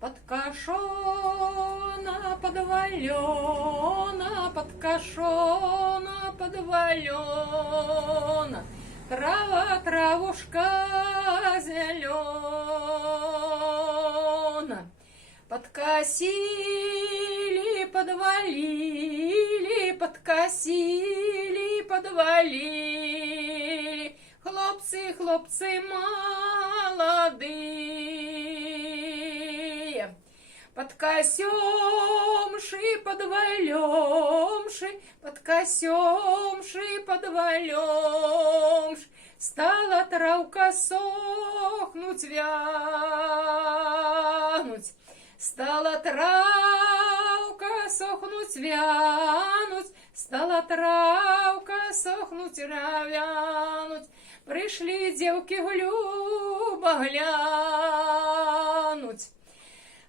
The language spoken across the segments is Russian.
Подкошона, подвалена, подкошона, подвалена, трава, травушка зелена. Подкосили, подвалили, подкосили, подвалили, хлопцы, хлопцы молодые. Подкосемши, подвалемши, подкосемши, подвалемши, стала травка сохнуть, вянуть. Стала травка сохнуть, вянуть, стала травка сохнуть, вянуть. Пришли девки глюбо глянуть.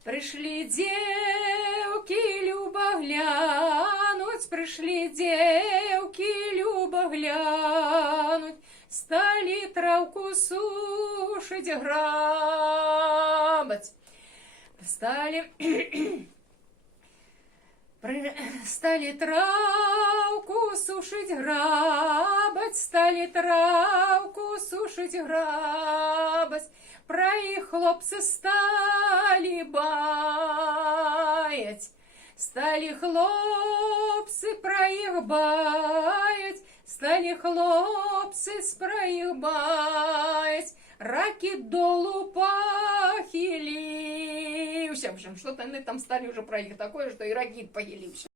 Пришли девки любо глянуть, пришли девки любо глянуть, стали травку сушить, грабать. Стали травку сушить, грабать, стали травку сушить, грабать. Про их хлопцы стали баять, стали хлопцы про их баять, стали хлопцы про их баять. Раки долу похилився. В общем, что-то они там стали уже про них такое, что и раки похилився.